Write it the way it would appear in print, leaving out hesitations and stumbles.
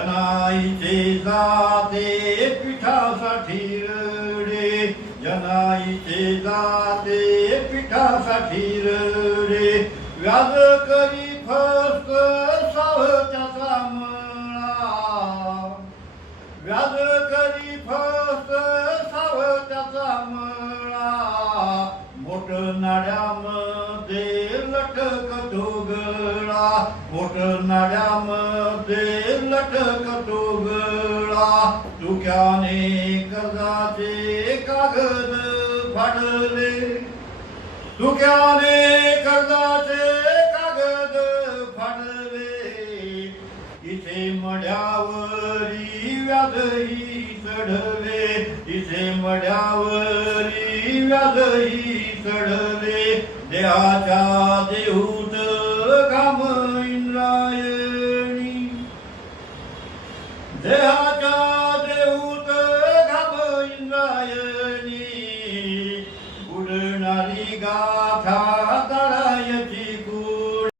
जनाईचे जाते पिठासाठी रे, जनाईचे जाते पिठासाठी रे, व्याज करी फस्त सावच्याचा मळा, व्याज करी फस्त सावच्याचा मळा, मोठ नाड्यामध्ये लटकतो गळा, मोठ नाड्यामध्ये लटकतो गळा, तुक्याने कर्जाचे कागद फाडले, तुक्याने कर्जाचे कागद फाडले, इथे मढ्यावरी व्याजही चढले, इथे मढ्यावरी व्याजही चढले, देहाच्या देहूत घाम इंद्रायणी, देहाच्या देहूत घाम इंद्रायणी,